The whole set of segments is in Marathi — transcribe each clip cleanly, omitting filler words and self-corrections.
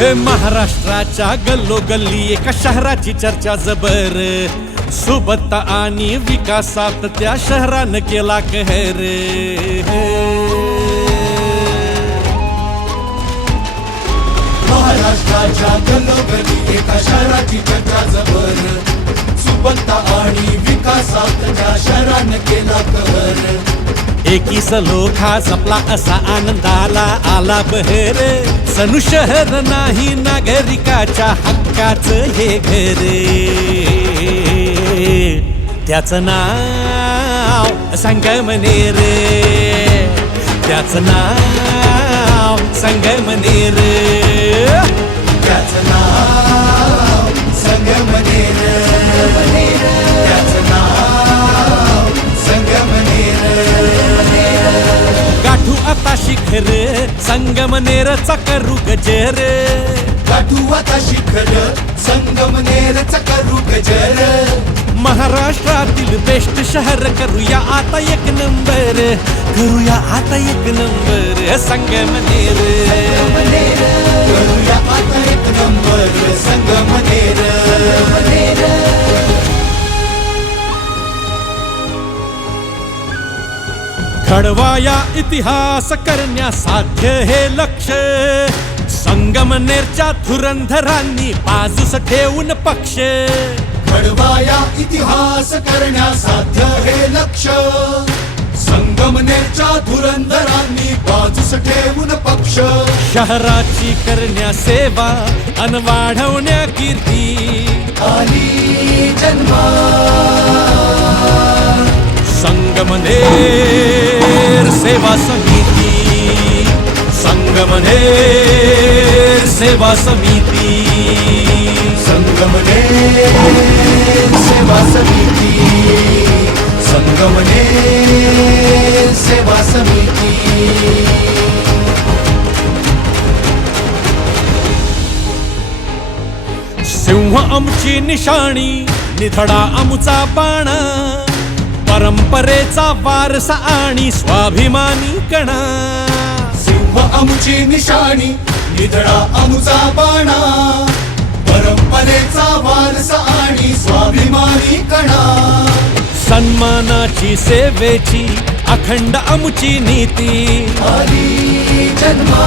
हे महाराष्ट्राच्या गल्लोगल्ली एका शहराची चर्चा जबर, सुबत्ता आणि विकासात त्या शहरानं केला कहर। महाराष्ट्राच्या गल्लोगल्ली एका शहराची चर्चा जबर, सुबत्ता आणि विकासात त्या शहरानं केला कहर। एकीस लोखा जपला असा आनंदाला आला बहर, सनु शहर नाही नागरिकाच्या हक्काचं हे घर। त्याचं नाव संगमनेर, त्याचं नाव संगमनेर, त्याचं नाव संगमनेर, त्याचं नाव संगमनेर। गाठू आता शिखर संगमनेरचा करू गजर, गाठू आता शिखर संगमनेरचा करू गजर। महाराष्ट्रातील बेस्ट शहर करूया आता एक नंबर, करूया आता एक नंबर संगमनेर। करूया आता एक नंबर संगमनेर। घडवाया इतिहास करण्या साध्य हे लक्ष, संगमनेरच्या धुरंधरांनी बाजूस ठेवून पक्ष। घडवाया इतिहास करण्या साध्य हे लक्ष, संगमनेरच्या धुरंधरांनी बाजूस ठेवून पक्ष। शहराची करण्या सेवा अन वाढवण्या कीर्ती आली जन्मा। संगमनेर सेवा समिती, संगमनेर सेवा समिती, संगमनेर सेवा समिती, संगमनेर सेवा समिती। सिंह आमची निशाणी, निधडा आमुचा बाणा, परंपरेचा वारसा आणि स्वाभिमानी कणा। सिंह आमची निशाणी, निधडा आमुचा बाणा, परंपरेचा वारसा आणि स्वाभिमानी कणा। सन्मानाची सेवेची अखंड आमुची नीती आली जन्मा।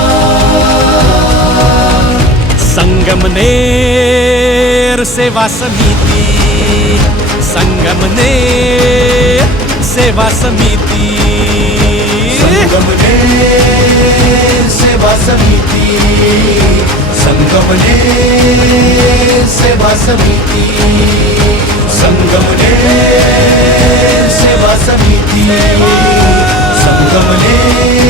संगमनेर सेवा समिती, संगमनेर सेवा समिती, संगमनेर सेवा समिती, संगमनेर सेवा समिती, संगमनेर सेवा समिती, संगमनेर